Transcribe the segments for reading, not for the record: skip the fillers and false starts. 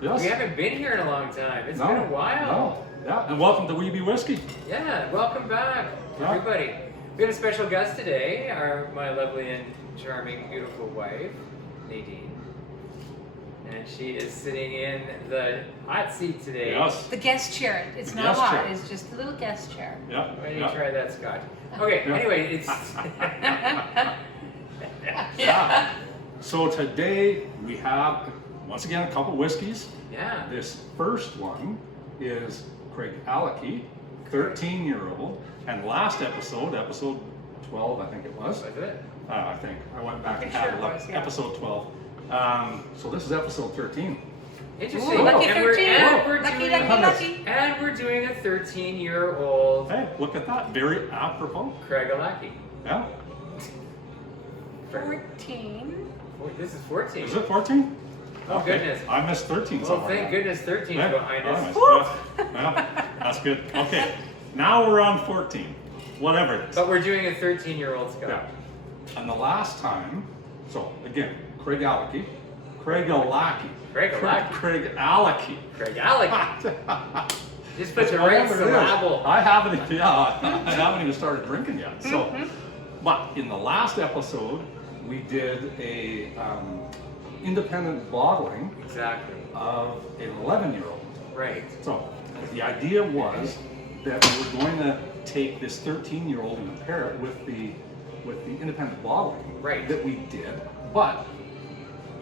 Yes. We haven't been here in a long time. It's been a while. No. Yeah, and welcome to WeBeWhisky. Yeah, welcome back, everybody. We have a special guest today, my lovely and charming, beautiful wife, Nadine. And she is sitting in the hot seat today. Yes. The guest chair. It's not guest hot, chair. it's just a little guest chair. Yeah. Why don't you try that Scotch? Okay, anyway, it's... Yeah. So today we have, once again, a couple whiskeys. Yeah. This first one is Craigallachie, 13-year-old. And last episode, episode 12, I think it was. Was it? I think. I went back and Pretty had sure a it look. was, yeah. Episode 12. So this is episode 13. Interesting. Ooh, Lucky And 13. we're Lucky, doing, lucky, lucky. and we're doing a 13-year-old Hey, look at that. Very apropos. Craigallachie. Yeah. 14. This is 14. Is it 14? Oh, goodness. I missed 13 Well, somewhere. thank goodness 13 Yeah. is behind us. Oh, yeah, that's good. Okay, now we're on 14. Whatever it is. But we're doing a 13-year-old Scotch. Yeah. And the last time, so again, Craigallachie. Craigallachie. Craigallachie. Craigallachie. Just put It's the right whatever it is. syllable. I haven't even started drinking yet. So, but in the last episode, we did a independent bottling Exactly. of an 11-year-old. Right. So the idea was that we were going to take this 13-year-old and pair it with the independent bottling Right. that we did, but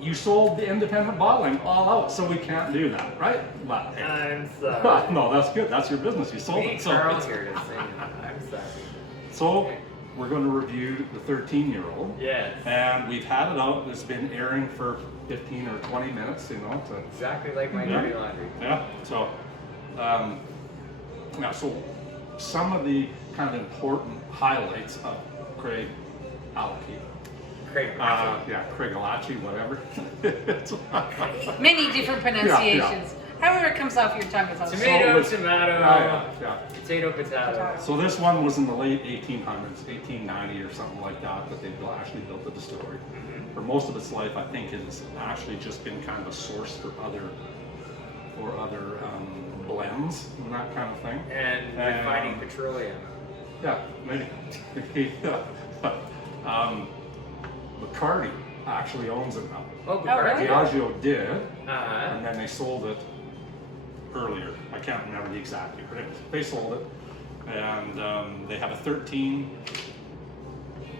you sold the independent bottling all out, so we can't do that, right? But hey, I'm sorry. no, that's good. That's your business. You sold We it. need So, Carl it's- here to say I'm sorry. so we're going to review the 13-year-old. Yes. And we've had it out. It's been airing for 15 or 20 minutes, you know, to Exactly like my dirty laundry. yeah, so, now, so some of the kind of important highlights of Craigallachie. Craigallachie, whatever. Many different pronunciations. However it comes off your tongue is also Tomato, So tomato, yeah. potato, potato. So this one was in the late 1800s, 1890 or something like that, that they actually built the distillery. For most of its life, I think it's actually just been kind of a source for other blends and that kind of thing. And refining petroleum. Yeah, maybe. Bacardi actually owns it now. Oh, really? Bacardi. Diageo did, Uh-huh. and then they sold it earlier. I can't remember the exact year, but they sold it. And they have a 13,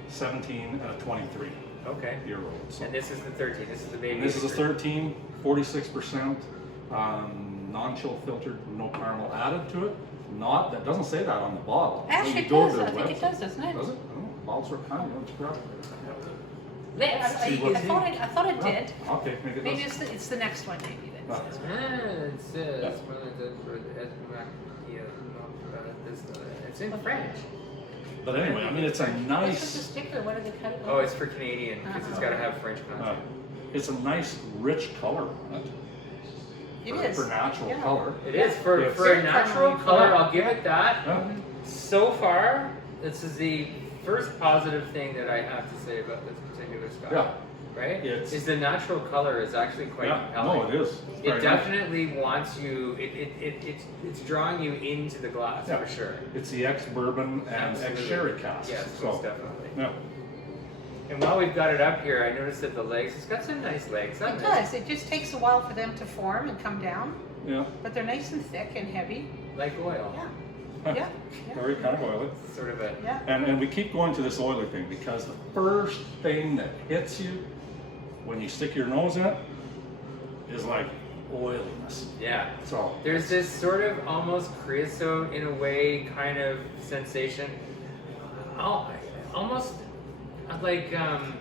17, and a 23 Okay. year old. So. And this is the 13. This is the baby. And this is a 13, 46%, non-chill filtered, no caramel added to it. That doesn't say that on the bottle. Actually, When it you go does. to I their think it website- does, doesn't it? Does it? Oh, bottles are kind of grab it. I See what's thought it did. Okay, maybe it Maybe does. it's the next one, maybe. Ah. It says, it's in French. But anyway, I mean, it's a What's the nice, sticker? What did they cut it? Oh, it's for Canadian because it's got to have French content. it's a nice, rich color on it. It is. For natural Yeah. color. It is for It's- a natural color. I'll give it that. Yeah. So far, this is the first positive thing that I have to say about this particular Scotch. Yeah. Right? It's- is the natural color is actually quite Yeah, compelling. no, it is. It's It very nice. definitely wants you. It's drawing you into the glass Yeah. for sure. It's the ex-bourbon and Absolutely. ex-sherry cask. Yes, so, most definitely. yeah. And while we've got it up here, I noticed that the legs. It's got some nice legs. It does. It just takes a while for them to form and come down, Yeah. but they're nice and thick and heavy. Like oil. Yeah. Yeah. Very kind of oily. It's sort of a. Yeah. And we keep going to this oily thing because the first thing that hits you when you stick your nose in it is like oiliness. Yeah. So There's this sort of almost creosote in a way kind of sensation. Almost like kind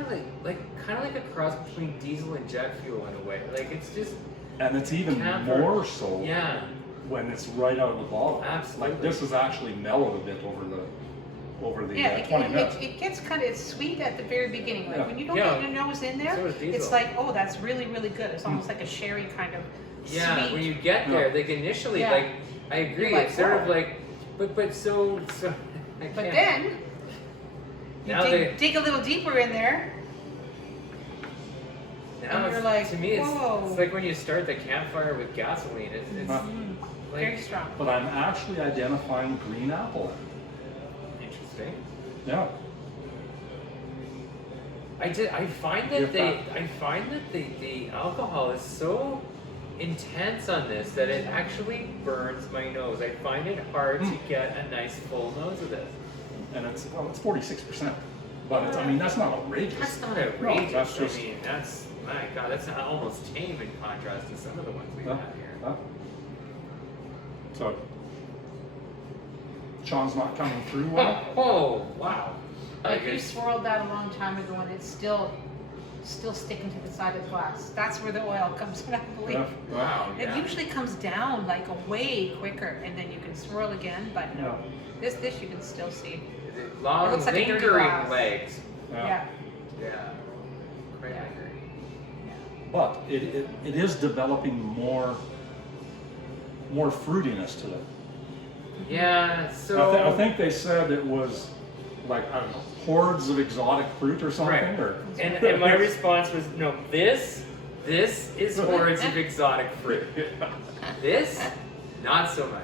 of like a cross between diesel and jet fuel in a way. Like it's just and it's even camphor. more so Yeah. when it's right out of the bottle. Absolutely. Like this is actually mellowed a bit over the Yeah, 20 minutes. it gets kind of, it's sweet at the very beginning. Like Yeah. when you don't Yeah. get your nose in there, So is diesel. it's like, oh, that's really, really good. It's almost like a sherry kind of Yeah, sweet. when you get there, Yeah. like initially, Yeah. like I agree, You're like, it's sort of whoa. like, but so I But can't- then you Now dig a little deeper in there. Now And you're like, to me, whoa. it's like when you start the campfire with gasoline. It's Very like strong. But I'm actually identifying green apple. interesting. Yeah. I find that the alcohol is so intense on this that it actually burns my nose. I find it hard to get a nice full nose of this. And it's 46%. But it's, I mean, that's not outrageous. That's not outrageous. No, that's just- I mean, that's, my God, that's almost tame in contrast to some of the ones we have here. So, Sean's not coming through well. Oh, wow. Like you swirled that a long time ago and it's still sticking to the side of the glass. That's where the oil comes in, I believe. Yeah, Wow, It yeah. usually comes down like a way quicker and then you can swirl again, but no. Yeah. This you can still see. It Long, looks like a dirty lingering glass. legs. Yeah. Yeah. Quite Yeah. lingering. But it is developing more fruitiness to it. Yeah, so... I think they said it was like, I don't know, hordes of exotic fruit or something. Right. Or, And my response was, no, this is hordes of exotic fruit. This, not so much.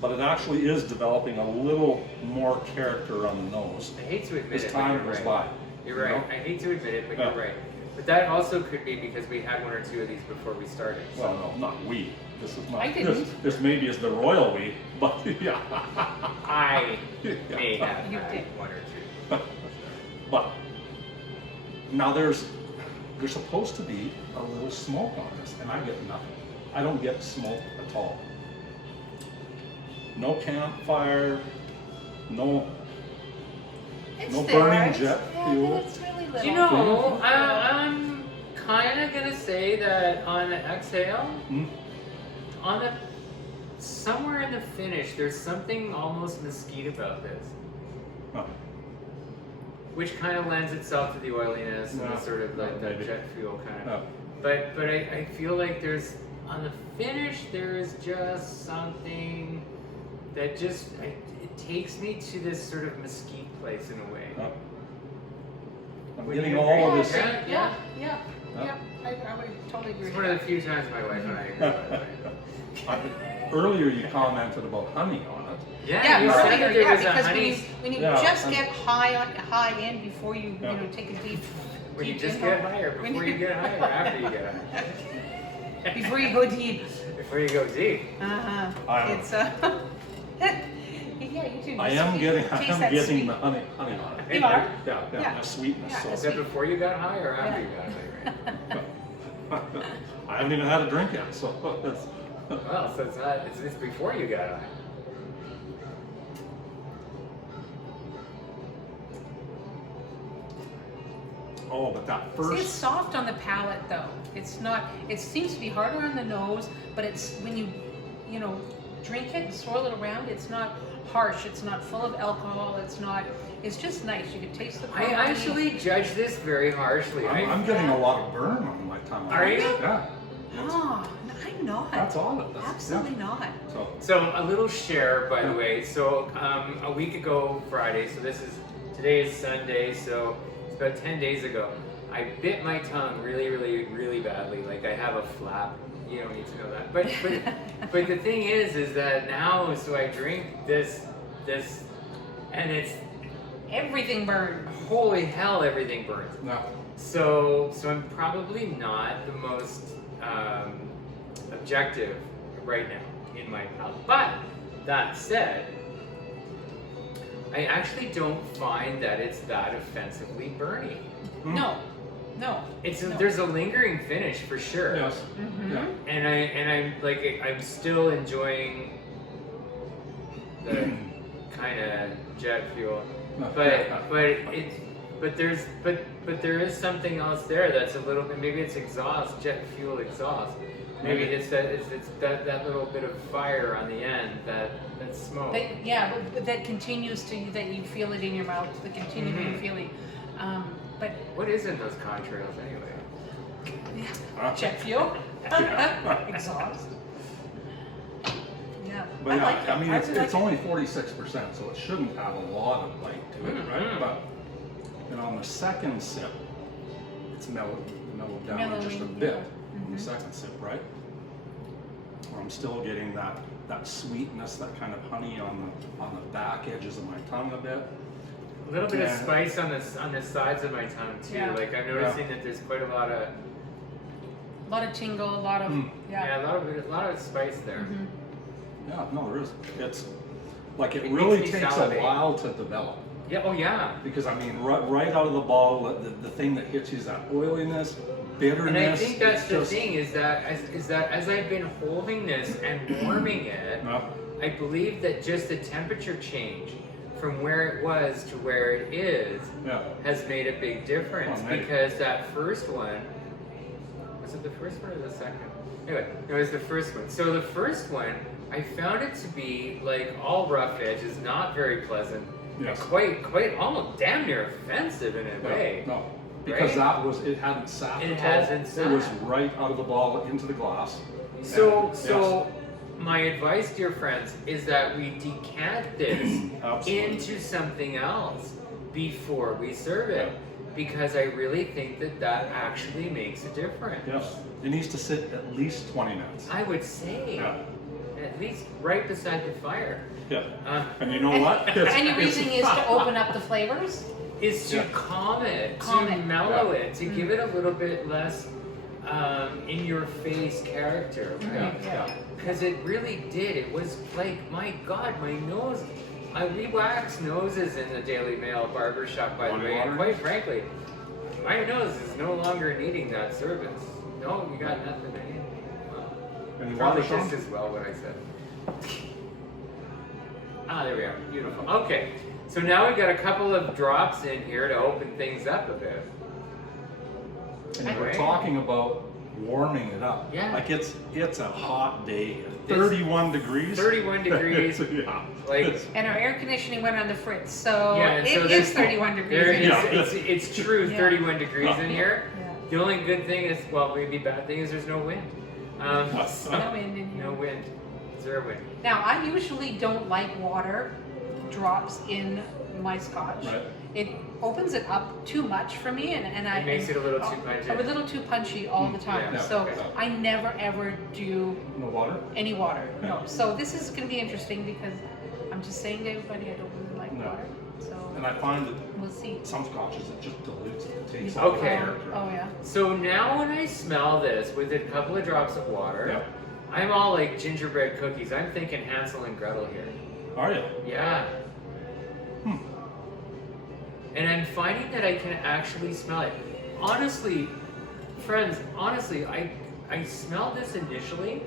But it actually is developing a little more character on the nose. I hate to admit As it, but time you're goes right. by. You're right. You know? I hate to admit it, but Yeah. you're right. But that also could be because we had one or two of these before we started. So. Well, no, not we. This is not. I didn't. This maybe is the royal we, but yeah. I may have You had did. one or two. But now there's supposed to be a little smoke on this, and I get nothing. I don't get smoke at all. No campfire, no It's No there, burning right? jet Yeah, fuel. but it's really little. Do you know, I'm kind of going to say that on the exhale, Hmm? on the somewhere in the finish, there's something almost mesquite about this, Huh. which kind of lends itself to the oiliness and Yeah, the sort of like that maybe. jet fuel kind of. Yeah. But I feel like there's on the finish there is just something that just it takes me to this sort of mesquite place in a way. Huh. I'm Would getting you all agree? of this. Yeah. Yeah. Yeah. I would totally agree It's with one of that. the few times my wife and I agree. By the way. Earlier you commented about honey on it. Yeah, you earlier, said that there was a because honey. when you Yeah, just and- get high in before you Yeah. take a deep When you deep just inhale. get higher, When before you get higher, after you get higher. before you go deep. Before you go deep. I- It's yeah, you too. I Just am getting that the sweet. honey on it. You are? Yeah, Yeah. the sweetness. Yeah, So. Is that before you got high or after you got high? I haven't even had a drink yet, so it's, Well, so it's not. It's before you got high. oh, but that See, it's first, soft on the palate though. It's not. It seems to be harder on the nose, but it's when you drink it and swirl it around. It's not harsh. It's not full of alcohol. It's not. It's just nice. You can taste the. I quality. actually judge this very harshly. I'm getting a lot of burn on my tongue. Are you? Yeah. No, I'm not. That's all it does. Absolutely not. Yeah. So, So a little share, by the way. So a week ago Friday. So today is Sunday. So it's about 10 days ago. I bit my tongue really, really, really badly. Like I have a flap. You don't need to know that. But the thing is that now, so I drink this, and it's Everything burned. holy hell, everything burns. no. So I'm probably not the most objective right now in my palate. But that said, I actually don't find that it's that offensively burny. No. It's No. there's a lingering finish for sure. Yes. Mhm. Yeah. And I'm like I'm still enjoying the kind of jet fuel, but there is something else there that's a little bit, maybe it's exhaust, jet fuel exhaust. Maybe it's that little bit of fire on the end, that smoke. But that continues that you feel it in your mouth, the continuing feeling. But What is in those contrails anyway? jet fuel, exhaust. Yeah, But I yeah, like it. I mean, I it's really like only 46%, so it shouldn't have a lot of bite to it, right? Mhm. But And on the second sip, it's mellowed down just a Mellowing, bit yeah. on the second sip, right? I'm still getting that sweetness, that kind of honey on the back edges of my tongue a bit. A little bit of Yeah. spice on the sides of my tongue too. Yeah. Like I'm noticing that there's quite a lot of A lot of tingle, a lot of a lot of spice there. Mhm. Yeah, no, there is. It's like it It really makes me takes salivate. a while to develop. Yeah. Oh yeah. Because I mean, right out of the bottle, the thing that hits you is that oiliness, bitterness. And I think that's it's the just- thing is that as I've been holding this and warming it, No, I believe that just the temperature change from where it was to where it is yeah, has made a big difference. Oh, maybe. Because that first one, was it the first one or the second? Anyway, it was the first one. So the first one, I found it to be like all rough edges, not very pleasant, yes. and quite almost damn near offensive in a way. No, because Right? it hadn't sat. It at all. hasn't It was sat. right out of the bottle into the glass. So, And, my advice, dear friends, is that we decant this Absolutely. into something else before we serve it, because I really think that actually makes a difference. Yes, it needs to sit at least 20 minutes. I would say, Yeah, at least right beside the fire. yeah. Uh, And you know what? And your reasoning is to open up the flavors? is to Yeah. calm it, Calm to it. mellow Yeah. it, to give it a little bit less in your face character, Yeah, right? yeah. Because it really did. It was like, my God, my nose. We wax noses in the Daily Mail barbershop, by the Body way. And water? quite frankly, my nose is no longer needing that service. No, you got nothing to need. Any Probably water, Sean? just as well what I said. Ah, there we are. Beautiful. Okay, so now we've got a couple of drops in here to open things up a bit. And we're Right. talking about warming it up. Yeah. Like it's a hot day. 31 degrees. 31 degrees. Yeah. Like, It's- And our air conditioning went on the fritz, so yeah, and so it this- is 31 degrees. there in is, here. it's true, Yeah. 31 degrees in here. Yeah. The only good thing is, well, maybe bad thing is there's no wind. No wind in here. No wind. Zero wind. Now, I usually don't like water drops in my scotch. Right. It opens it up too much for me, and I It makes it a little too punchy. A little too punchy all the time. Yeah, so okay. I never ever do No water? any water. No. Yeah. So this is going to be interesting because I'm just saying to everybody I don't really like No. water. So And I find that we'll see. some scotches it just dilutes it. It takes Oh, all the Okay. character. Oh yeah. So now when I smell this with a couple of drops of water, Yeah. I'm all like gingerbread cookies. I'm thinking Hansel and Gretel here. Are you? Yeah. Hmm. And I'm finding that I can actually smell it. Honestly, friends, honestly, I smelled this initially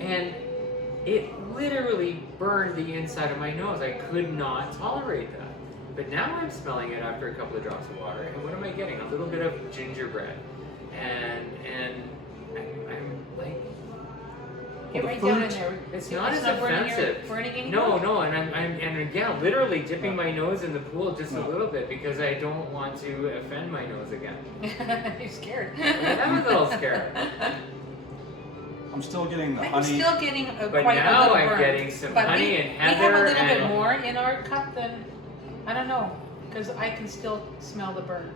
and it literally burned the inside of my nose. I could not tolerate that. But now I'm smelling it after a couple of drops of water, and what am I getting? A little bit of gingerbread. And I'm like, Get the right down in fruit- there. it's not as burning offensive. Burning any No, no, and I'm again literally dipping my nose in the pool just a No. little bit because I don't want to offend my nose again. You're scared. I'm a little scared. I'm still getting the I'm honey. still getting But quite a now little I'm burn. getting some But honey we, and we have a heather little bit and more in our cup than, I don't know, because I can still smell the burn.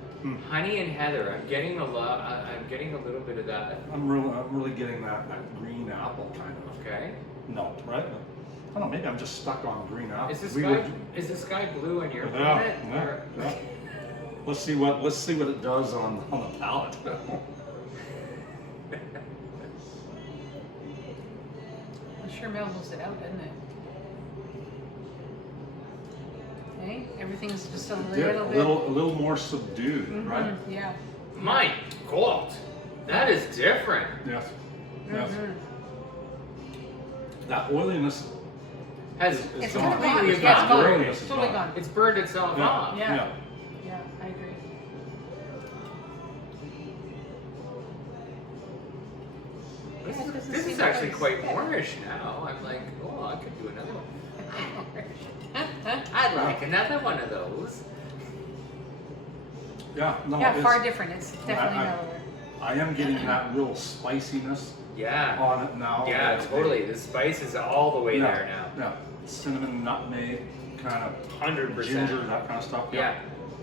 honey and heather. I'm getting a lot. I'm getting a little bit of that. I'm really getting that green apple kind of Okay. note, right? I don't know, maybe I'm just stuck on green apple. Is the We sky would- is the sky blue on your Yeah, planet? yeah, Or- yeah. Let's see what it does on the palate. It sure mellows it out, doesn't it? Okay, everything's just a little bit. a little more subdued, Mhm, right? Yeah. My God, that is different. Yes. Yes. Mhm. That oiliness Has is It's gone. completely completely gone. That evaporated. oiliness is Totally gone. gone. It's burned itself Yeah. off. Yeah. Yeah. Yeah, I agree. This, Yeah, it is, doesn't this seem is actually like quite it's- warmish now. I'm like, oh, I could do another one. I'd like another one of those. Yeah, no, Yeah, it's, far different. It's definitely I- mellower. I am getting that real spiciness Yeah. on it now. Yeah, That- totally. The spice is all the way Yeah, there now. Yeah, cinnamon, nutmeg, kind of 100%. ginger, that kind of stuff. Yeah.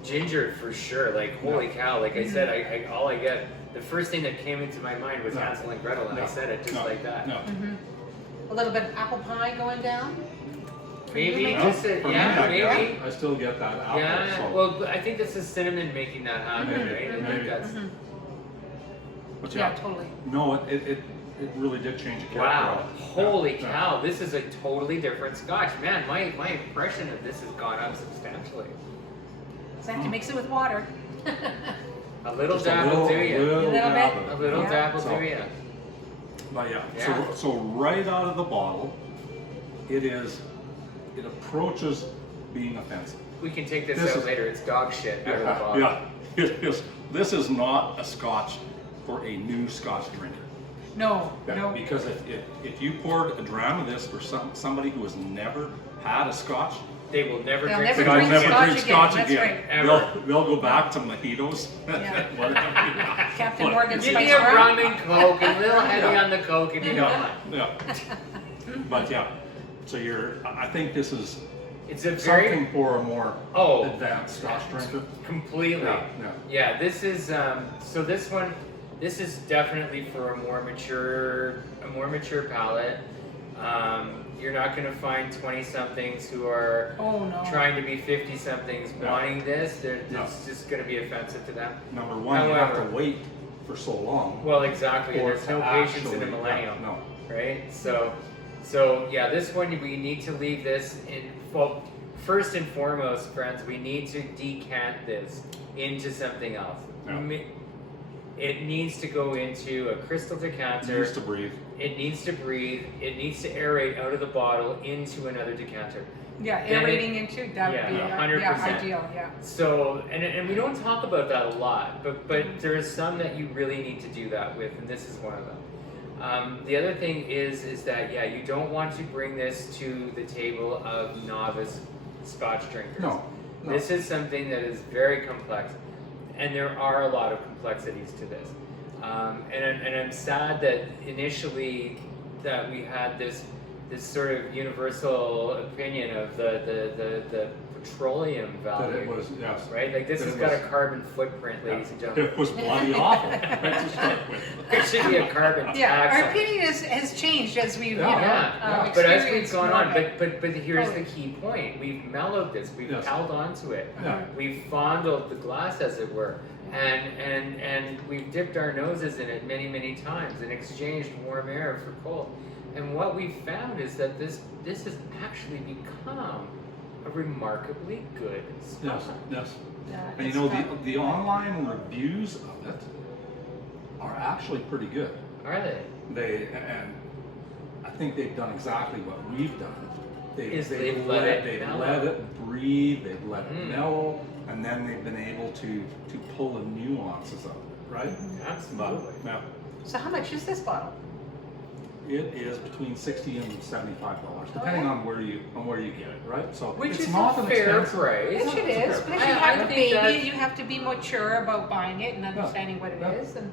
Ginger for sure. Like holy cow! Like I said, I all I get. The first thing that came into my mind was Hansel and Gretel, and I said it just like that. No. A little bit of apple pie going down. Maybe No, just For me, maybe. I still get that apple. Yeah. So. Well, I think this is cinnamon making that happen, right? I think that's. But Yeah, totally. No, it really did change the character. Wow! of it. Holy Yeah. cow! This is a totally different Scotch, man. My impression of this has gone up substantially. So I have to mix it with water. A little Just a dab will do you. little dab bit. of A it. little Yeah. dab will So- do you. But yeah, Yeah. So right out of the bottle, it approaches being offensive. We can take this, This out is- later. It's dog shit out of the bottle. Yeah, it is. This is not a Scotch for a new Scotch drinker. No, Yeah, no. Because if you poured a dram of this for somebody who has never had a Scotch, They will never They'll drink never they'll drink Scotch never Scotch drink again, Scotch that's again. right. Ever. They'll go back to mojitos. Yeah. Captain Morgan Give Spice me a rum. rum and Coke, a little heavy on the Coke if you don't mind. Yeah. But yeah, so I think this is It's a very something for a more Oh. advanced Scotch drinker. completely. Yeah. Yeah, this is so this one, this is definitely for a more mature palate. You're not going to find 20-somethings who are Oh no. trying to be 50-somethings No. wanting this. It's No. just going to be offensive to them. Number one, you have However- to wait for so long. Well, exactly. And for there's to no patience in a actually- millennial, No. right? So yeah, this one we need to leave this in. Well, first and foremost, friends, we need to decant this into something else. Yeah. It needs to go into a crystal decanter. Used to breathe. It needs to breathe. It needs to aerate out of the bottle into another decanter. Yeah, Then aerating into that would yeah, be 100%. ideal. Yeah. So, and we don't talk about that a lot, but there is some that you really need to do that with, and this is one of them. The other thing is that you don't want to bring this to the table of novice Scotch drinkers. No. This is something that is very complex, and there are a lot of complexities to this. And I'm sad that initially that we had this sort of universal opinion of the petroleum That value. it was, yes. Right? Like this That has it got was- a carbon footprint, ladies and gentlemen. It was bloody awful right to start with. There should be a carbon tax. Yeah, our on it. opinion has changed as we've Yeah. But as we've experienced gone more on, of it. but here's Totally. the key point. We've mellowed this. We've Yes. held on to it. Yeah. We've fondled the glass, as it were, and we've dipped our noses in it many times and exchanged warm air for cold. And what we've found is that this has actually become a remarkably good Scotch. Yes. Yeah, And you it's know, got- the online reviews of it are actually pretty good. Are they? And I think they've done exactly what we've done. Is they've let it mellow. let it breathe, they've let Mm. it mellow, and then they've been able to pull the nuances of it, right? Absolutely. But now, So how much is this bottle? it is between $60 and $75, depending Okay. on where you get it, right? So Which it's is not a an fair expensive price. Yes, it It's a is. fair But price. you I have a think baby, that- you have to be mature about buying it and understanding what it Yeah. is. And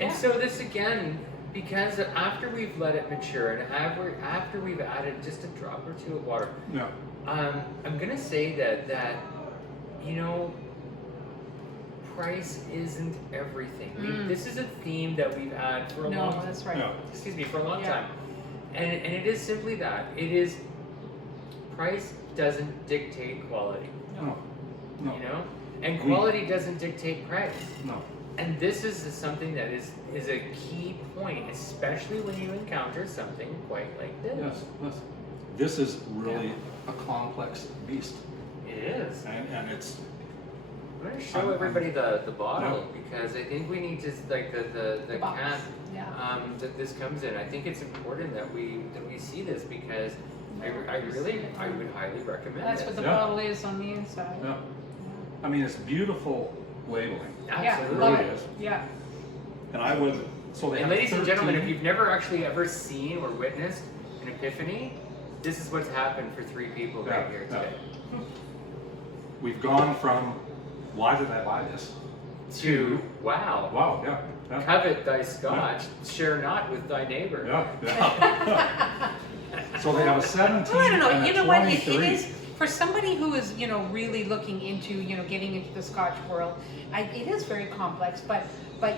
And so this again, because after we've let it mature and after we've added just a drop or two of water, Yeah. I'm gonna say that you know, price isn't everything. This is a theme that we've had for a no, long that's right. Yeah. for a long Yeah. time, and it is simply that it is price doesn't dictate quality, No. No. you know, and quality doesn't dictate price. No. And this is something that is a key point, especially when you encounter something quite like this. Yes. This is really a complex beast, It is. and it's I'm going to show everybody the bottle because I think we need to like the box. can Yeah. that this comes in. I think it's important that we see this because I would highly recommend That's this. what the Yeah. bottle is on the inside. yeah. I mean, it's beautiful labeling, Absolutely. Yeah, love Really it. is. Yeah. and I would. So they And have ladies and gentlemen, if 13 you've never actually ever seen or witnessed an epiphany, this is what's happened for 3 people right Yeah, here yeah. today. we've gone from why did I buy this? To wow. Wow, yeah. Covet thy Scotch, share not with thy neighbor. Yeah. So they have a 17 Oh, I don't know. and a You know what? It 23. is for somebody who is, you know, really looking into, you know, getting into the Scotch world, it is very complex, but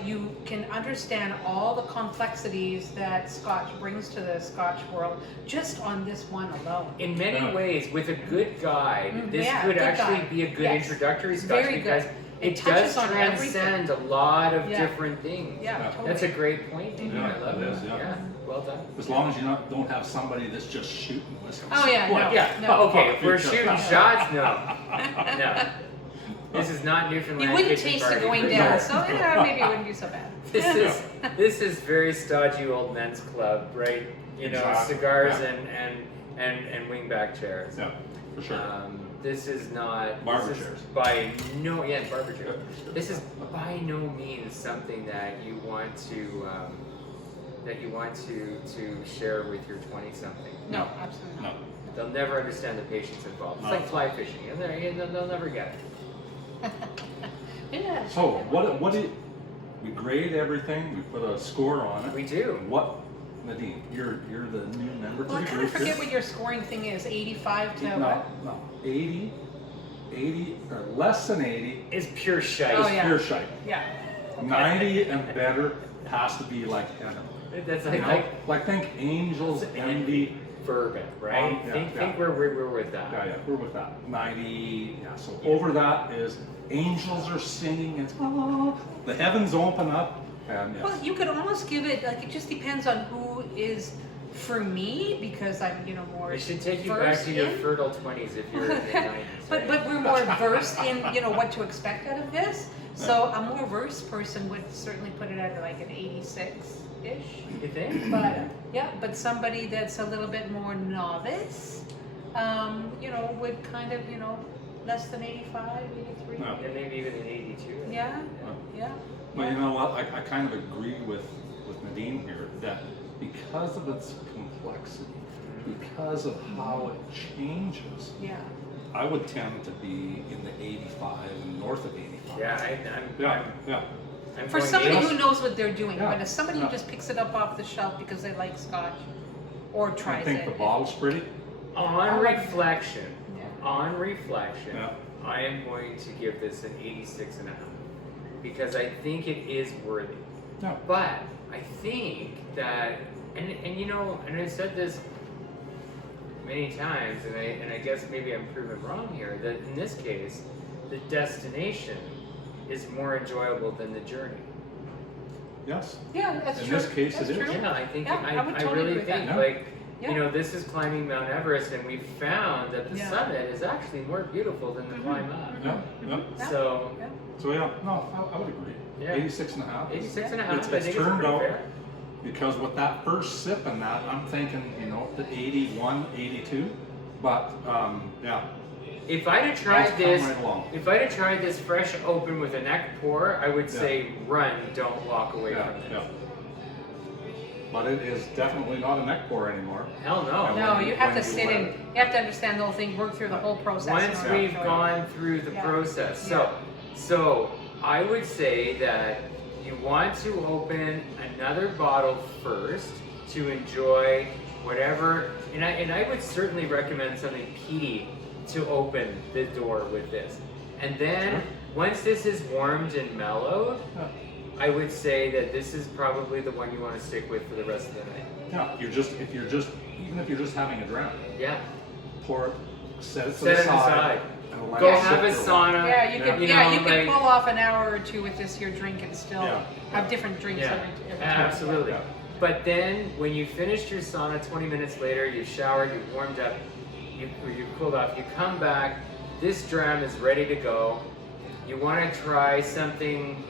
you can understand all the complexities that Scotch brings to the Scotch world just on this one alone. In many ways, with a good guide, this Yeah, could good actually guide. be a good Yes. introductory Scotch Very because good. it It does touches on transcend a lot of Yeah. different things. Yeah, Yeah. totally. That's a great point, Nadine. Yeah, I love it it. is, yeah. Well done. As long as you don't have somebody that's just shooting whiskey. Oh, yeah, Well, no. Yeah. No. Okay, if we're shooting shots, no. No. This is not Newfoundland. You wouldn't kitchen taste party it going for down, sure. so yeah, maybe it wouldn't be so bad. This is very stodgy old men's club, right? You know, Exactly. cigars Yeah. and wingback chairs. Yeah, for sure. This is not Barber this is chairs. by no barber chairs. This is by no means something that you want to share with your 20-something. No, absolutely No. not. They'll never understand the patience involved. It's No. like fly fishing, and they'll never get it. Yeah. So what do we grade everything? We put a score on it. We do. What, Nadine? You're the new member to Well, I the kind group of forget here. what your scoring thing is. 85 to No, what? no. 80 or less than 80 It's pure shite. Oh, is yeah. pure shite. Yeah. 90 and better has to be like heaven. That's You like, know? Like think angels, envy. bourbon, right? Yeah, think yeah. we're with that. Yeah, we're with that. 90, yeah, so over that is angels are singing, it's the heavens open up, and yes. Well, you could almost give it, like, it just depends on who is, for me, because I'm, you know, more It should take you back versed to your in. fertile 20s if you're in your 90s. But we're more versed in, you know, what to expect out of this. So a more versed person would certainly put it at like an 86-ish. You think? But yeah, but somebody that's a little bit more novice, you know, would kind of, you know, less than 85, 83. No. And maybe even an 82. Yeah, yeah. Well, you know what, I kind of agree with Nadine here, that because of its complexity, because of how it changes, Yeah. I would tend to be in the 85 and north of 85. Yeah, Yeah. I'm For going somebody 80. who knows what they're doing, Yeah, but as somebody yeah. who just picks it up off the shelf because they like Scotch or I tries think it. the bottle's pretty. On reflection, Yeah. Yeah. I am going to give this an 86 and a half because I think it is worthy. Yeah. But I think that, and you know, and I've said this many times, and I guess maybe I'm proven wrong here, that in this case, the destination is more enjoyable than the journey. Yes. Yeah, that's In true. this case, That's it is. true. Yeah, I think Yeah, I would I totally really agree with think that. like Yeah. you know, this is climbing Mount Everest, and we found that the Yeah. summit is actually more beautiful than the Mhm. climb up. Yeah. Yeah. Yeah. So Yeah. So yeah, no, I would agree. Yeah. 86 and a half. 86 and a half, It's I think it's turned pretty out fair. because with that first sip and that, I'm thinking, you know, the 81, 82. But yeah, If I'd have it's tried come this, right along. if I'd have tried this fresh open with a neck pour, I would Yeah. say run, don't walk away Yeah, from it. yeah. But it is definitely not a neck pour anymore. Hell no. Yeah. No, When you you- have to when you sit let in, it- you have to understand the whole thing, work through the whole process. Once in order we've to- gone through the Yeah. process. Yeah. So I would say that you want to open another bottle first to enjoy whatever, and I would certainly recommend something peaty to open the door with this. And then once this is warmed and mellowed, Yeah. I would say that this is probably the one you want to stick with for the rest of the night. Yeah, even if you're just having a dram, Yeah. pour it, set it to Set the it side, aside. and let Go it have a sit for while. sauna. Yeah, you could, You yeah, know, you could like- pull off an hour or two with this here drink and still Yeah. have different drinks Yeah, every time. absolutely. Yeah. But then when you finished your sauna 20 minutes later, you showered, you warmed up, you cooled off, you come back, this dram is ready to go. You want to try something,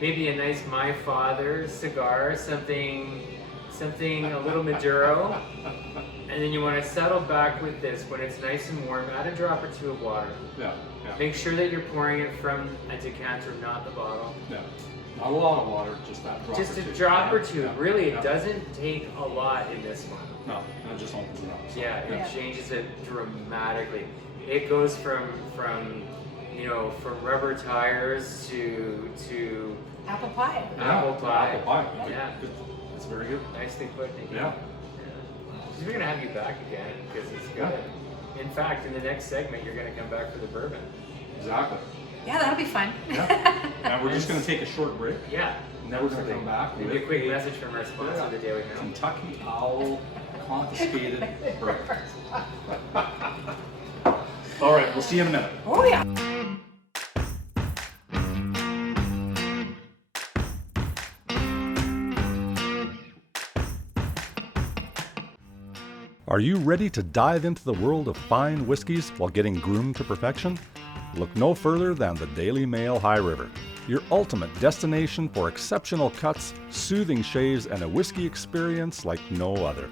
maybe a nice My Father cigar, something a little Maduro. And then you want to settle back with this when it's nice and warm, add a drop or two of water. Yeah, yeah, Make sure that you're pouring it from a decanter, not the bottle. yeah. Not a lot of water, just that drop Just or a two. drop or Yeah, two. yeah, Really, yeah. it doesn't take a lot in this one. No, it just opens it up. So, Yeah, it Yeah. changes it dramatically. It goes from rubber tires to Apple pie. Yeah, apple pie. Apple pie. Yeah. It's very good. Nicely put, Nadine. Yeah. We're gonna have you back again because it's good. In fact, in the next segment, you're gonna come back for the bourbon. Exactly. Yeah, that'll be fun. Yeah. And we're just going to take a short break. Yeah. And then we're going to come back Maybe with a quick message from our sponsor, the Daily Mail. Kentucky Owl Confiscated Bourbon. All right, we'll see you in a minute. Oh yeah. Are you ready to dive into the world of fine whiskeys while getting groomed to perfection? Look no further than the Daily Mail High River, your ultimate destination for exceptional cuts, soothing shaves, and a whiskey experience like no other.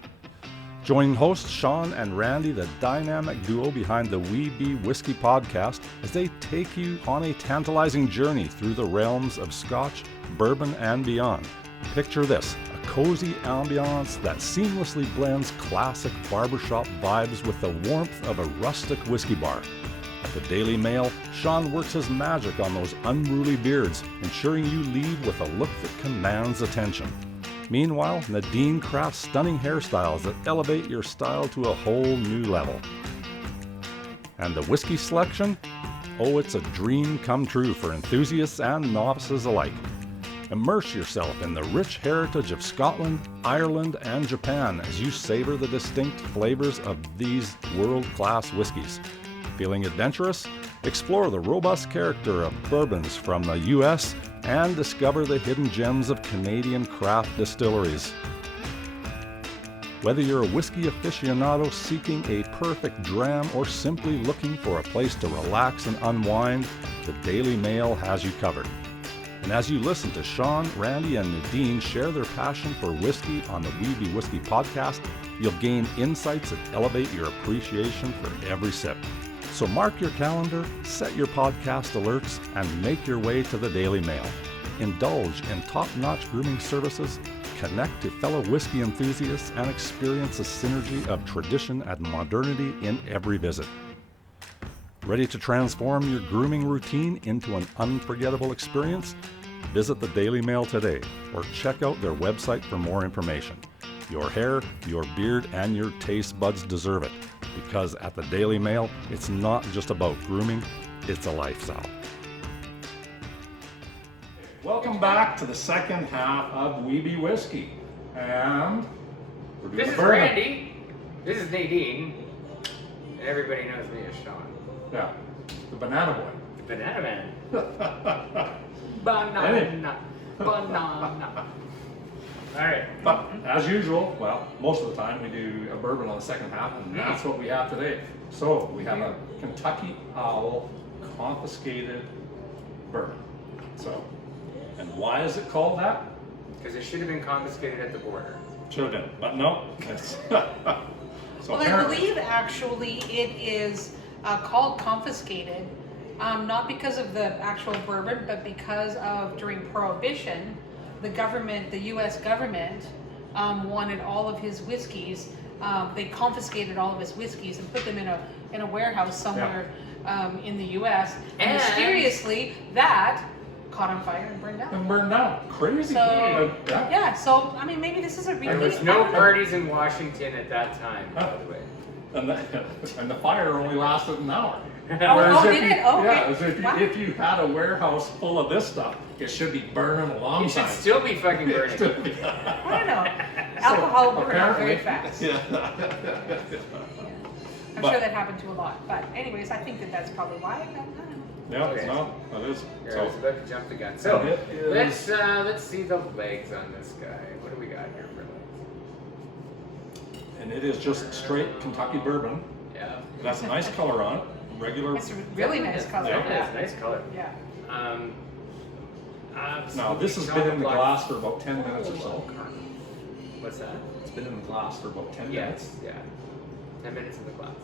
Join hosts Sean and Randy, the dynamic duo behind the WeBeWhisky podcast, as they take you on a tantalizing journey through the realms of Scotch, bourbon, and beyond. Picture this, a cozy ambiance that seamlessly blends classic barbershop vibes with the warmth of a rustic whiskey bar. At the Daily Mail, Sean works his magic on those unruly beards, ensuring you leave with a look that commands attention. Meanwhile, Nadine crafts stunning hairstyles that elevate your style to a whole new level. And the whiskey selection? Oh, it's a dream come true for enthusiasts and novices alike. Immerse yourself in the rich heritage of Scotland, Ireland, and Japan as you savor the distinct flavors of these world-class whiskeys. Feeling adventurous? Explore the robust character of bourbons from the US and discover the hidden gems of Canadian craft distilleries. Whether you're a whiskey aficionado seeking a perfect dram or simply looking for a place to relax and unwind, the Daily Mail has you covered. And as you listen to Sean, Randy, and Nadine share their passion for whiskey on the WeBeWhisky podcast, you'll gain insights that elevate your appreciation for every sip. So mark your calendar, set your podcast alerts, and make your way to the Daily Mail. Indulge in top-notch grooming services, connect to fellow whiskey enthusiasts, and experience the synergy of tradition and modernity in every visit. Ready to transform your grooming routine into an unforgettable experience? Visit the Daily Mail today or check out their website for more information. Your hair, your beard, and your taste buds deserve it, because at the Daily Mail, it's not just about grooming, it's a lifestyle. Welcome back to the second half of WeBeWhisky. And we're doing This a is bourbon. Randy. This is Nadine. And everybody knows me as Sean. Yeah, the Banana Boy. The Banana Man. Banana. Banana. Alright. But as usual, well, most of the time we do a bourbon on the second half, and that's what we have today. So we have a Kentucky Owl Confiscated Bourbon. So, and why is it called that? Because it should have been confiscated at the border. Should have been, but no. It's so Well, I believe actually it is called Confiscated, not because of the actual bourbon, but because of during Prohibition, the government, the U.S. government, wanted all of his whiskeys. They confiscated all of his whiskeys and put them in a warehouse somewhere in the U.S. And mysteriously, that caught on fire and burned down. And burned down. Crazy. So, yeah. yeah, so I mean, maybe this is a There really. was no parties in Washington at that time, by the way. And the fire only lasted an hour. Oh, did it? Oh, Yeah, okay. as if, Wow. if you had a warehouse full of this stuff, it should be burning It alongside. should still be fucking burning. I don't know. Alcohol will burn out very fast. Yeah. I'm But- sure that happened to a lot. But anyways, I think that's probably why. I don't know. Yeah, Okay. no, that is. Here, I was about to jump the gun. So It is- let's see the legs on this guy. What do we got here for legs? And it is just straight Kentucky bourbon. Yeah. It has a nice color on it. Regular. It's a really nice color. Yeah, Yeah. it's a nice color. Yeah. Now, this has been in the glass for about 10 minutes or so. What's that? It's been in the glass for about 10 minutes. Yes, yeah. 10 minutes in the glass.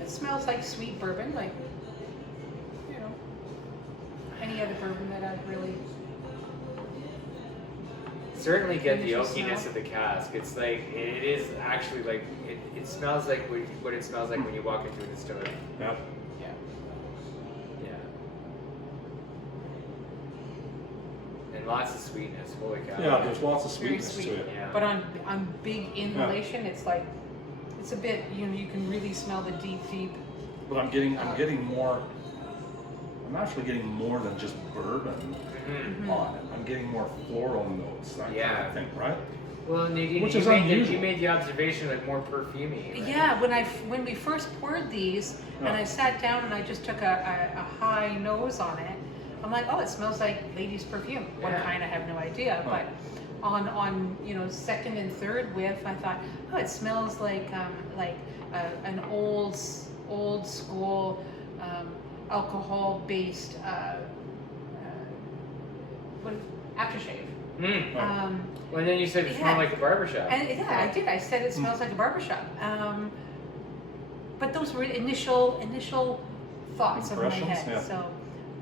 It smells like sweet bourbon, like, you know, any other bourbon that I've really. Certainly get the Initial oakiness smell. of the cask. It's like, it is actually like, it smells like what it smells like when you walk into a distillery. Yeah. Yeah. And lots of sweetness. Holy cow. Yeah, there's lots of Very sweetness sweet. to it. Yeah. But on big inhalation, it's like, it's a bit, you know, you can really smell the deep. But I'm getting more. I'm actually getting more than just bourbon Mhm. on it. I'm getting more floral notes. That kind of thing, right? Well, Nadine, Which you is made unusual. the observation like more perfumey. Right? Yeah, when we first poured these, and I sat down and I just took a high nose on it, I'm like, oh, it smells like ladies' perfume. What Yeah. kind? I have no idea. Oh. But on you know, second and third whiff, I thought, oh, it smells like an old school alcohol based aftershave. Mm. Oh. Well, and then you said it Yeah. smelled like a barbershop. And yeah, I did. I said it smells like a barbershop. But those were initial thoughts of my Impressions, head. yeah. So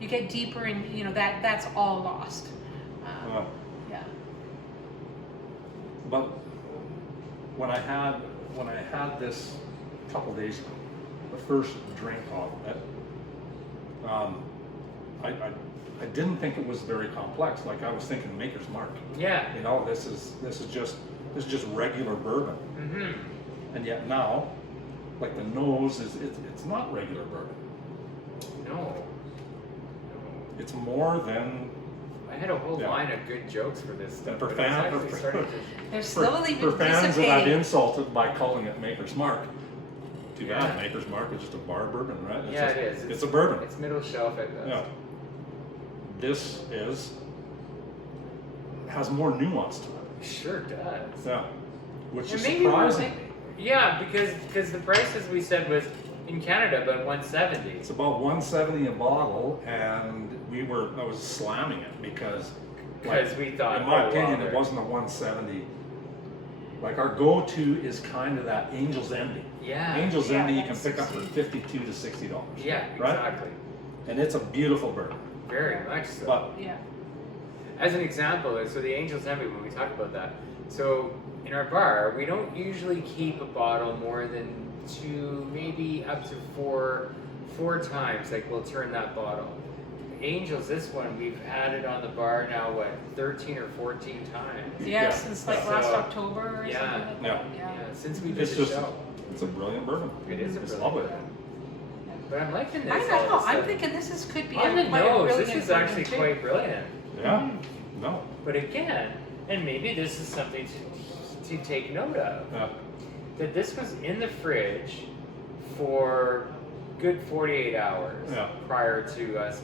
you get deeper, and you know that's all lost. Yeah. But when I had this a couple days ago, the first drink of it, I didn't think it was very complex. Like I was thinking Maker's Mark. Yeah. You know, this is just regular bourbon. Mm-hmm. And yet now, like the nose it's not regular bourbon. No. It's more than I had a whole Yeah. line of good jokes for this stuff. For but it's fan- actually for- starting to- They're slowly for fans that I've dissipating. insulted by calling it Maker's Mark. Too bad. Yeah. Maker's Mark is just a bar bourbon, right? It's Yeah, just, it is. It's a bourbon. It's middle shelf at best. Yeah. This has more nuance to it. It sure does. Yeah. Which And is maybe surprising. Yeah, because the prices we said was in Canada about $170. It's about $170 a bottle, and I was slamming it because We thought, in my oh, opinion, wow, it wasn't a $170. Like our go-to is kind of that Angel's Envy. Yeah. Angel's Yeah, Envy you can that's pick up for $60. $52 to $60. Yeah, Right? exactly. And it's a beautiful bourbon. Very much so. But Yeah. As an example, so the Angel's Envy, when we talk about that, so in our bar, we don't usually keep a bottle more than 2, maybe up to four times, like we'll turn that bottle. Angels, this one, we've had it on the bar now, 13 or 14 times? Yeah, Yeah. since like So, last October or yeah. something like Yeah. that. Yeah, since we did it's the just show. it's a brilliant bourbon. It is a It's brilliant lovely. bourbon. But I'm liking this. I all know. of a I'm sudden. thinking this could be On the quite a nose, brilliant this is bourbon, actually too. quite brilliant. Yeah. No. But again, and maybe this is something to take note of, Yeah. that this was in the fridge for good 48 hours Yeah. prior to us,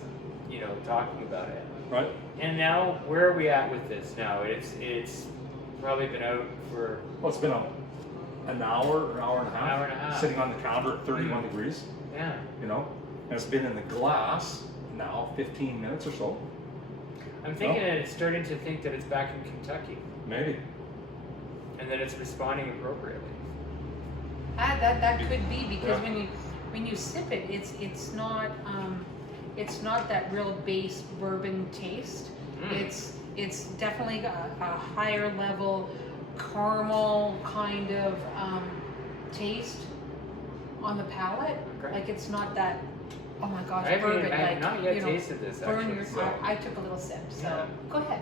talking about it. Right. And now, where are we at with this now? It's probably been out for Well, it's been an hour and a half. Hour and a half. Sitting on the counter at 31 degrees. yeah. You know, and it's been in the glass now 15 minutes or so. I'm thinking Oh. that it's starting to think that it's back in Kentucky, Maybe. and that it's responding appropriately. That could be because Yeah. when you sip it, it's not that real base bourbon taste. Mm. It's definitely a higher level caramel kind of taste on the palate. Okay. Like it's not that, oh my gosh, I haven't bourbon. even- I have like, not yet you know, tasted this, burn actually, your so- I took a little sip, so Yeah. go ahead.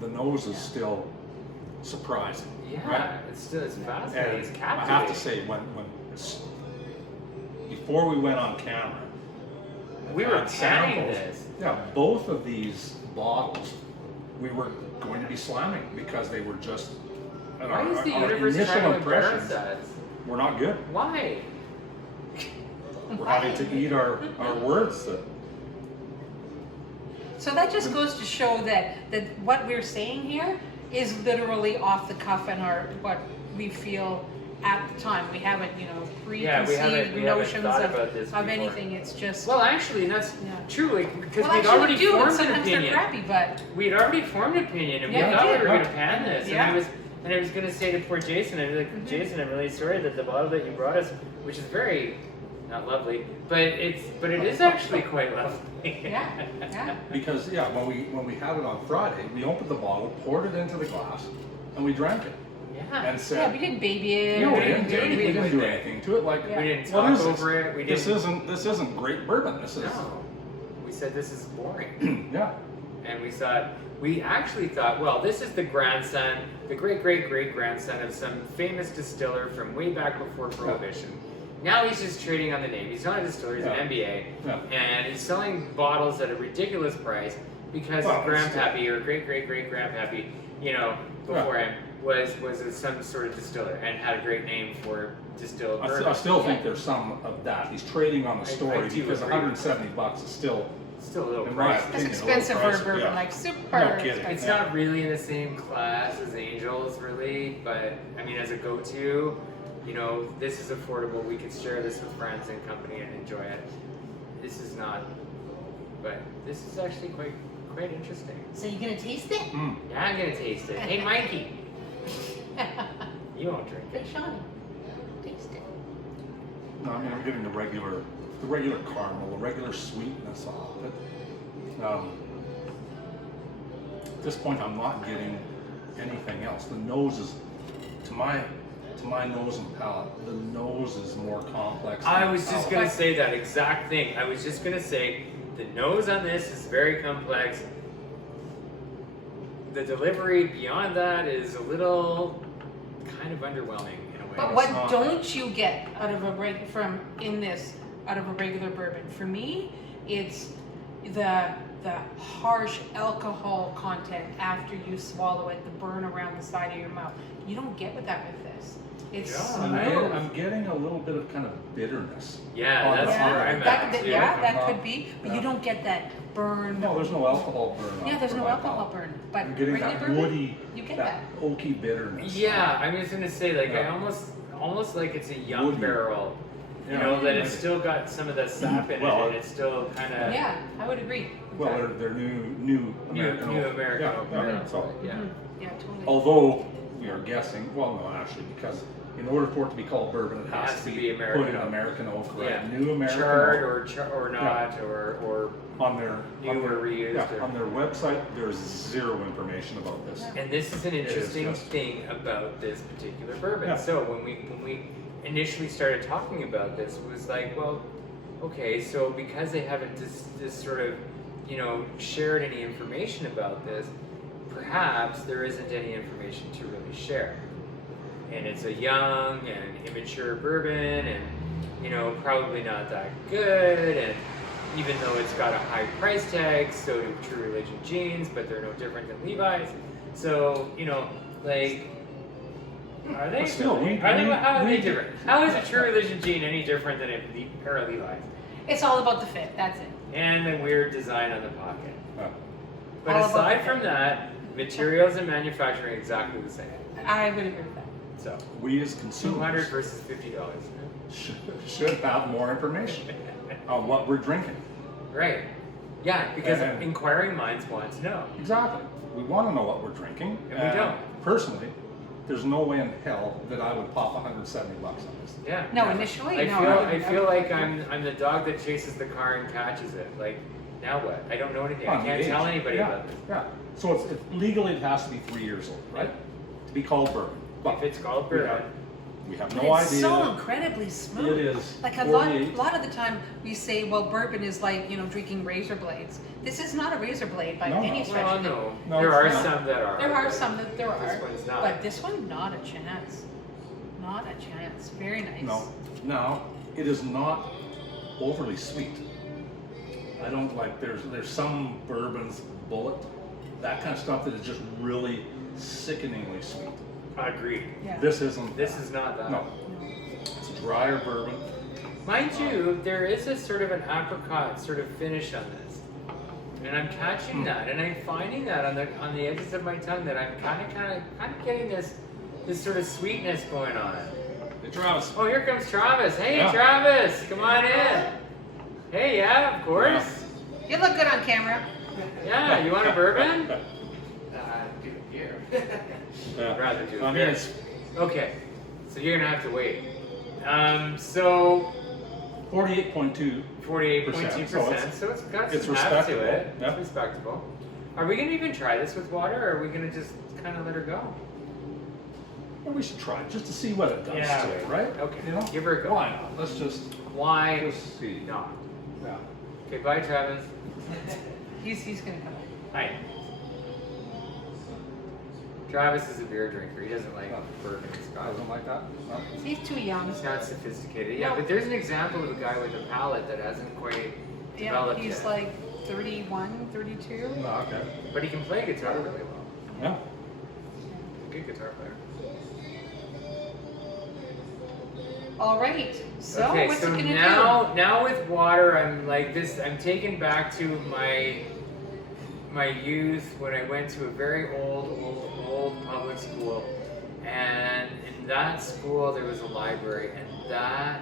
The nose is Yeah. still surprising. Yeah, Right. it's fascinating. And It's I captivating. have to say, before we went on camera, we were had panning samples. this. Yeah, both of these bottles we were going to be slamming because they were just. and Why is the our universe initial trying to embarrass impressions us? were not good. Why? We're having to eat our words. So that just goes to show that what we're saying here is literally off the cuff and what we feel at the time. We haven't, Yeah, we haven't notions thought about this of before. anything. It's just Well, actually, that's Yeah. true, because well, we'd actually already we do, and formed an sometimes they're opinion. crappy, but We'd already formed an opinion, and Yeah, we we thought we did. were going to pan this. Yeah. And I was going to say to poor Jason, I was like, Jason, I'm really sorry that the bottle that you brought us, which is very not lovely, but it is actually quite lovely. yeah. Because when we had it on Friday, we opened the bottle, poured it into the glass, and we drank it. Yeah. And Yeah, said, we didn't baby it. no, or we didn't do anything. anything. We didn't do with it. anything to it. Like, Yeah. We didn't what talk is this? over it. We didn't. This isn't great bourbon. This is No. We said this is boring. yeah. And we thought, we actually thought, well, this is the grandson, the great-great-great-grandson of some famous distiller from way back before Prohibition. Now he's just trading on the name. He's not a distiller, he's an MBA. And he's selling bottles at a ridiculous price because his grandpappy or great-great-great-grandpappy, you know, before him was some sort of distiller and had a great name for distilled bourbon. I still think there's some of that. He's trading on the story because $170 is still a little in my pricey. opinion, It's a expensive little for a pricey. bourbon, Yeah. like super No kidding. expensive. It's not really in the same class as Angels, really, but I mean, as a go-to, you know, this is affordable. We could share this with friends and company and enjoy it. This is not, but this is actually quite interesting. So you gonna taste it? Yeah, I'm gonna taste it. Hey, Mikey, you won't drink Hey, it. Shawnee, taste it. No, I mean, I'm getting the regular caramel, the regular sweetness off it. At this point, I'm not getting anything else. The nose is, to my nose and palate, the nose is more complex. I than was the just palate. gonna say that exact thing. I was just gonna say the nose on this is very complex. The delivery beyond that is a little kind of underwhelming in a way. But what don't you get out of a regular bourbon? For me, it's the harsh alcohol content after you swallow it, the burn around the side of your mouth. You don't get with that with this. It's smooth. I'm getting a little bit of kind of bitterness. Yeah, on that's the- where I'm that, at. that could be, but you don't get that burn. No, there's no alcohol burn. Yeah, there's on no my alcohol palate. burn, but I'm getting regular that bourbon, woody, you get that that. oaky bitterness. Yeah, I'm just gonna say like I Yeah. almost like it's a young Woody. barrel. You Yeah. know, that it's still got some of the sap in Well, it and it's still kind of Yeah, I would agree. Well, they're new American. new oak. American Yeah, oak yeah, barrels. so- Yeah. Yeah, totally. Although we are guessing, well, no, actually, because in order for it to be called bourbon, it has to be American put in oak. American oak, right? Yeah. New American Charred oak. or not or On their new or reused yeah, or- on their website, there's zero information about this. And this is an is interesting just- thing about this particular bourbon. Yeah. So when we initially started talking about this, it was like, well, okay, so because they haven't this sort of, you know, shared any information about this, perhaps there isn't any information to really share. And it's a young and immature bourbon, and you know, probably not that good, and even though it's got a high price tag, so do True Religion jeans, but they're no different than Levi's. So, you know, like, are they? But still, really? we- Are they? we- How are we- they different? How is a True Religion jean any different than a pair of Levi's? It's all about the fit, that's it. And the weird design on the pocket. But All about aside the from fit. that, materials and manufacturing exactly the same. I would agree with that. So, We as $200 consumers versus $50. should have more information on what we're drinking. Right. Yeah, because And- inquiring minds want to know. Exactly. We want to know what we're drinking. And we don't. Personally, there's no way in hell that I would pop $170 on this. Yeah. No, initially, I no. feel like I'm the dog that chases the car and catches it. Like, now what? I don't know anything. I On the can't age. tell anybody Yeah, about this. Yeah. So legally it has to be 3 years old, right? To be called bourbon. If it's called we bourbon. have- We have But no it's idea. so incredibly smooth. It is Like a 48. lot of the time we say, well, bourbon is like, you know, drinking razor blades. This is not a razor blade by No, any no. stretch Well, of the no. No, There it's are not. some that are. There are but some that there are. This one's not. But this one, not a chance. Not a chance. Very nice. No. Now, it is not overly sweet. I don't like, there's some bourbons, Bullet, that kind of stuff that is just really sickeningly sweet. Agreed. Yeah. This isn't. This that. is not that. No. It's a drier bourbon. Mind you, there is a sort of an apricot sort of finish on this, and I'm catching that, and I'm finding that on the edges of my tongue that I'm kind of getting this sort of sweetness going on. Hey, Travis. Oh, here comes Travis. Hey, Yeah. Travis, come on in. Hey, yeah, of course. You look good on camera. Yeah, you want a bourbon? Do here. Yeah. I'd rather do I it. mean, it's Okay, so you're gonna have to wait. So 48.2. 48.2%, so it's got it's some half to respectable. it. Yep. It's respectable. Are we gonna even try this with water, or are we gonna just kind of let her go? Well, we should try it just to see what it does Yeah. to it, right? Okay, You know? give her a go. Why not? Let's just Why see. not? Yeah. Okay, bye, Travis. He's gonna come. Hi. Travis is a beer drinker. He doesn't like bourbon and scotch. Doesn't like that? No? He's too young. It's not sophisticated. Yeah, No. but there's an example of a guy with a palate that hasn't quite Yeah, developed he's yet. like 31, 32. No, okay. But he can play guitar really well. Yeah. Good guitar player. All right. So Okay, what's so it gonna now with water, I'm like this. I'm taken back to my youth when I went to a very old public school, and in that school there was a library, and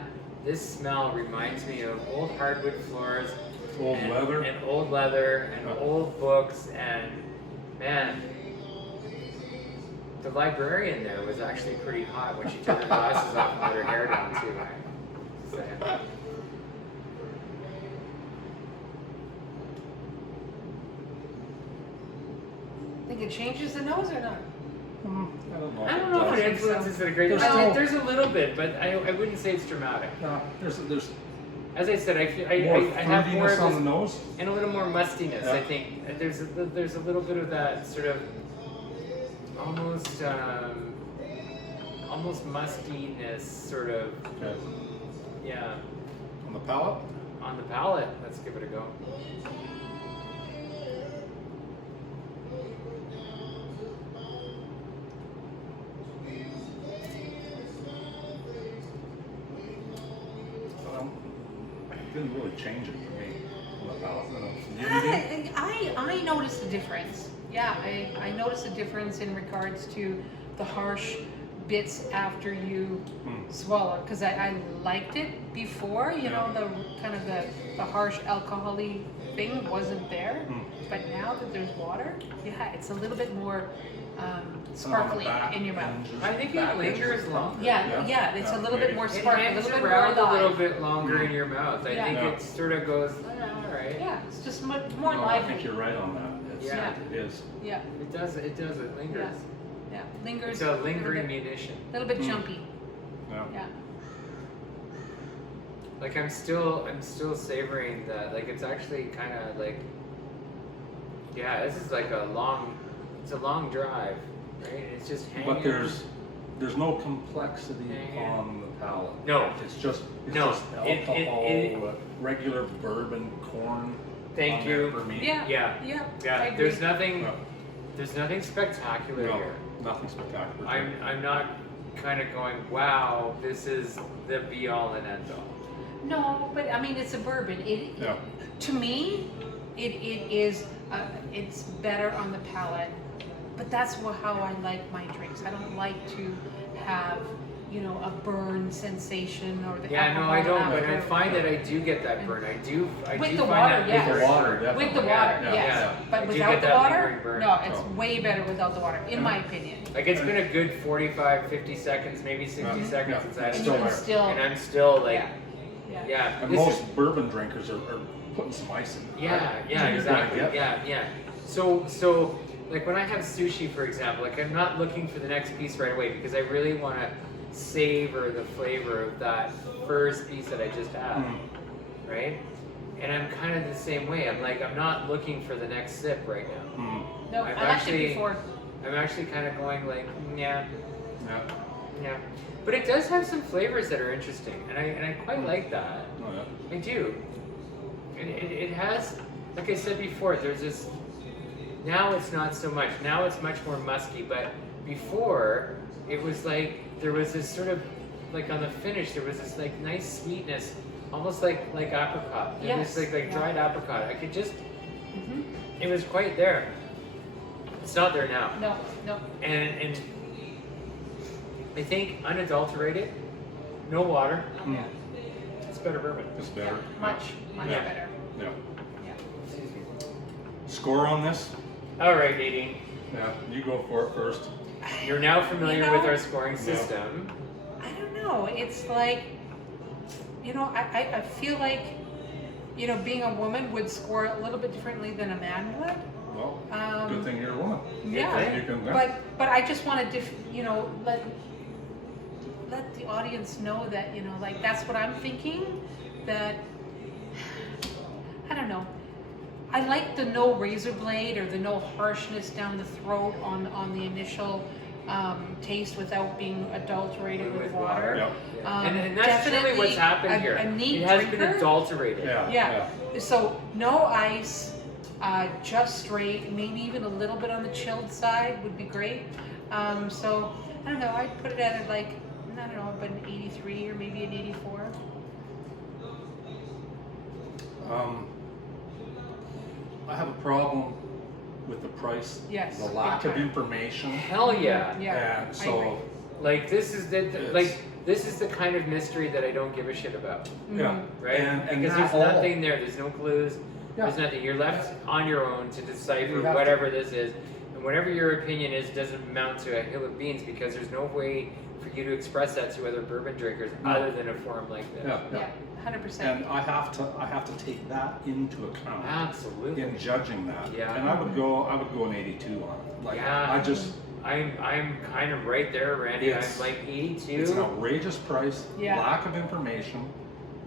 this smell reminds me of old hardwood floors, Old leather. and old leather, and old books, and man. The librarian there was actually pretty hot when she took her glasses off and let her hair down too. Just saying. Think it changes the nose or not? I don't know. I don't know if it does. influences it a great There's deal. still- There's a little bit, but I wouldn't say it's dramatic. No, there's As I said, I feel I more have more fruitiness of on the this, nose. and a little more mustiness. Yeah. I think there's a little bit of that sort of almost mustiness, sort of. Okay. Yeah, On the palate. on the palate. Let's give it a go. Didn't really change it for me on the palate. You did? I noticed a difference. Yeah, I noticed a difference in regards to the harsh bits after you swallow, because I liked it before, you know, the kind of the harsh alcohol-y thing wasn't there, but now that there's water, yeah, it's a little bit more sparkly in your mouth. I think it lingers longer. Yeah, it's a little bit more It sparkly, a hangs little bit more around a little alive. bit longer in your mouth. I Yeah. think Yeah. it sort of goes, all right. Yeah, it's just much more No, I think lively. you're right on that. It's, Yeah. It is. Yeah, It lingers. yeah, lingers. It's a lingering munition. little bit jumpy. Yeah. Yeah. Like I'm still savoring that. Like it's actually kind of like, yeah, this is like it's a long drive, right? It's just hanging. But there's no complexity Yeah. on the palate. No. It's just No. alcohol, regular bourbon, corn. Thank on you. there For me. Yeah. Yeah. Yeah. Yeah. I agree. No. There's nothing spectacular No, here. nothing spectacular. I'm not kind of going, wow, this is the be all and end all. No, but I mean, it's a bourbon. Yeah. To me, it is. It's better on the palate, but that's how I like my drinks. I don't like to have, you know, a burn sensation or the Yeah, no, alcohol I don't. But I after. find that I do get that burn. I do With do the find water, that yes. lingering With the water, burn. definitely. With the water, Yeah, yes. yeah. I But do without get the that water, lingering burn. no, it's Oh. way better without the water, in my opinion. Like it's been a good 45, 50 seconds, maybe 60 seconds Yeah. since I had And it. you can there. still, And I'm still like, yeah. yeah. And this most is- bourbon drinkers are putting some ice in it. Yeah, right? yeah, So you're gonna exactly. get that. Yeah. So like when I have sushi, for example, like I'm not looking for the next piece right away because I really want to savor the flavor of that first piece that I just had, right? And I'm kind of the same way. I'm like, I'm not looking for the next sip right now. No, I'm I liked actually- it before. I'm actually kind of going like, yeah. Yeah. But it does have some flavors that are interesting, and I quite like that. Oh, yeah. I do. And it has, like I said before, there's this. Now it's not so much. Now it's much more musky. But before, it was like there was this sort of, like on the finish, there was this like nice sweetness, almost like apricot. It Yes. was like dried apricot. I could just. Mhm. It was quite there. It's not there now. No. And I think unadulterated, no water. Yeah. It's better bourbon. It's Yeah, better. much Yeah. better. Yeah. Yeah. Excuse me. Score on this? All right, Nadine. Yeah. You go for it first. You're now familiar You know, with our scoring system. I don't know. It's like, you know, I feel like, you know, being a woman would score a little bit differently than a man would. Well, good thing you're a woman. Yeah, You can, but I just want to, you know, let the audience know that, you know, like that's what I'm thinking. That I don't know. I like the no razor blade or the no harshness down the throat on the initial taste without being adulterated with water. Yeah. And that's really what's happened here. A neat it has drinker. been adulterated. Yeah. So no ice, just straight. Maybe even a little bit on the chilled side would be great. So I don't know. I'd put it at like I don't know, but an 83 or maybe an 84. I have a problem with the price. Yes, The lack big of time. information. Hell yeah. Yeah. And I so, agree. Like this is this is the kind of mystery that I don't give a shit about. yeah. Right? And Because that there's all- nothing there. There's no clues. Yeah. There's nothing. You're left on your own to decipher You have whatever this is. And whatever your opinion is doesn't amount to a hill of beans because there's no way for you to express that to other bourbon drinkers No. other than a forum like this. Yeah, Yeah, 100%. And I have to take that into account Absolutely. in judging that. Yeah. And I would go an 82 on it. Like Yeah. I just I'm kind of right there, Randy. I'm It's- like 82. it's an outrageous price, Yeah. lack of information.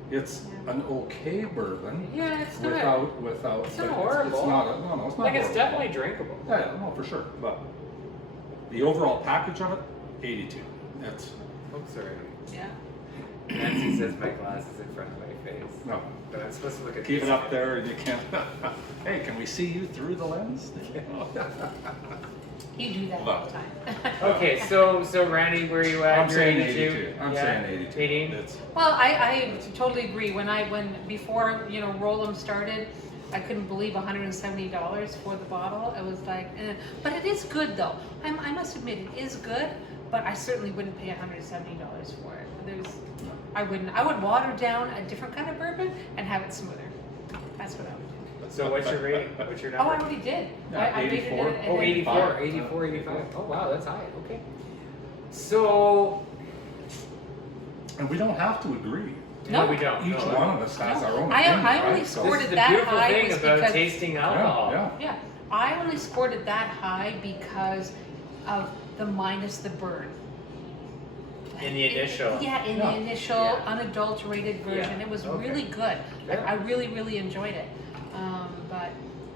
It's an okay bourbon Yeah, it's not. without It's not but horrible. It's not no, it's not Like it's horrible. definitely drinkable. Yeah, no, for sure. But the overall package of it, 82. That's Oh, sorry. Yeah. Nancy says my glass is in front of my face. no. But I'm supposed to look at Keep this it up again. there and you can't hey, can we see you through the lens? You do that all the time. Okay, so Randy, where are you at? I'm You're saying 82. 82. I'm Yeah? saying 82. 18? It's Well, I totally agree. When before Roll'em started, I couldn't believe $170 for the bottle. It was like, but it is good though. I must admit it is good, but I certainly wouldn't pay $170 for it. I wouldn't. I would water down a different kind of bourbon and have it smoother. That's what I would do. So what's your rating? What's your Oh, number? I already did. Yeah, I rated 84. it. Oh, 84, 84, 85. Oh, wow, that's high. Okay. So, and we don't have to agree. no, No. we don't. Each No. one of us has our own I opinion, only right? So- scored This is it the that beautiful high thing was about because- tasting alcohol. Yeah, Yeah, I only scored it that high because of the minus the burn. In the initial. Yeah, in Yeah. the initial Yeah. unadulterated version, Yeah, it was okay. really good. Yeah. I really, really enjoyed it.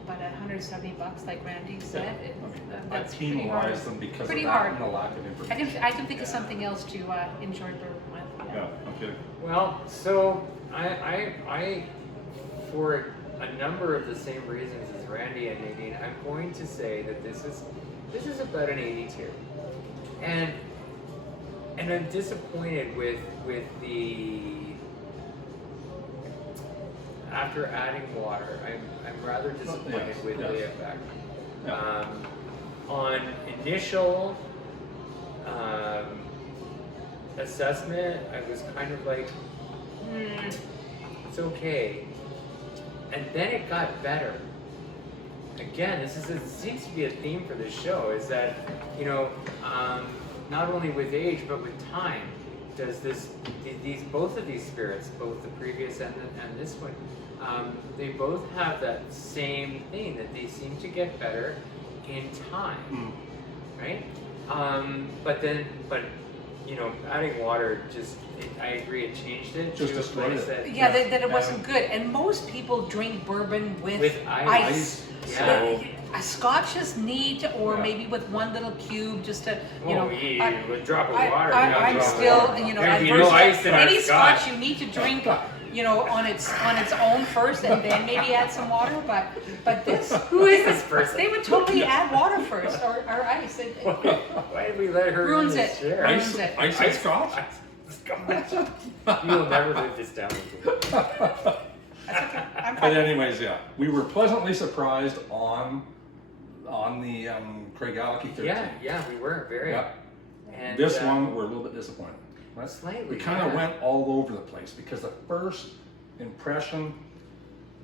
But at $170, like Randy said, I that's pretty hard. penalize them because Pretty of that hard. and the lack of information. I can think of something else to enjoy bourbon with. Yeah, okay. Well, so I, for a number of the same reasons as Randy and Nadine, I'm going to say that this is about an 82, and I'm disappointed with the after adding water. I'm rather disappointed Yes, with yes. the effect. Yeah. On initial assessment, I was kind of like, it's okay. And then it got better. Again, it seems to be a theme for this show, is that, not only with age, but with time, does both of these spirits, both the previous and this one, they both have that same thing, that they seem to get better in time, right? But adding water I agree, it changed it Just to a destroyed place it. that, Yeah, that it wasn't good. And most people drink bourbon with ice. So a Scotch is neat, or Yeah. maybe with one little cube, just to with a drop of water. I'm drop of still, water. There'd be at no first, ice in our any Scotch. Scotch you need to drink, on its own first, and then maybe add some water. But this, Who is this person? they would totally add water first, or ice. Why did we let her Ruins in this it. chair? Ruins it. Ice and Scotch? Scotch. You will never live this down with me. That's okay. I'm But fine. anyways, yeah, we were pleasantly surprised on the Craigallachie 13. Yeah, we were very. Yeah. And This one, we're a little bit disappointed. Right? Slightly, We kind of yeah. went all over the place because the first impression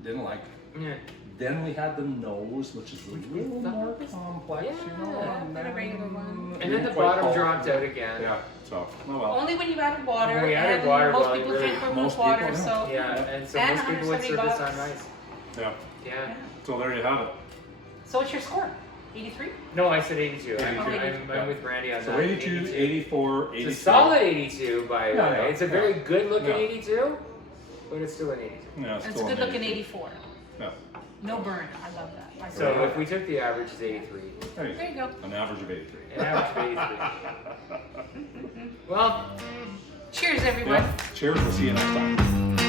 didn't like. Yeah. Then we had the nose, which is a little more complex, Yeah, and than a regular one. And then the didn't quite bottom fall. dropped out again. Yeah, so, oh well. Only when you added water. When we added and water, most well, people really, drink bourbon most with water, people, so. Yeah, and so And most people would serve this on $170. ice. Yeah, Yeah. so there you have it. So what's your score? 83? No, I said 82. I'm 82. with Randy on So that. 82, 84, 83. It's a solid 82, by the Yeah, way. yeah, It's a very good looking yeah. 82, but it's still an 82. Yeah, And it's a still good an looking 82. 84. Yeah. No burn. I love that. I So if we took the average, it's 83. There there you go. An average of 83. An average of 83. Well, Cheers, everyone. Yeah. Cheers. We'll see you next time.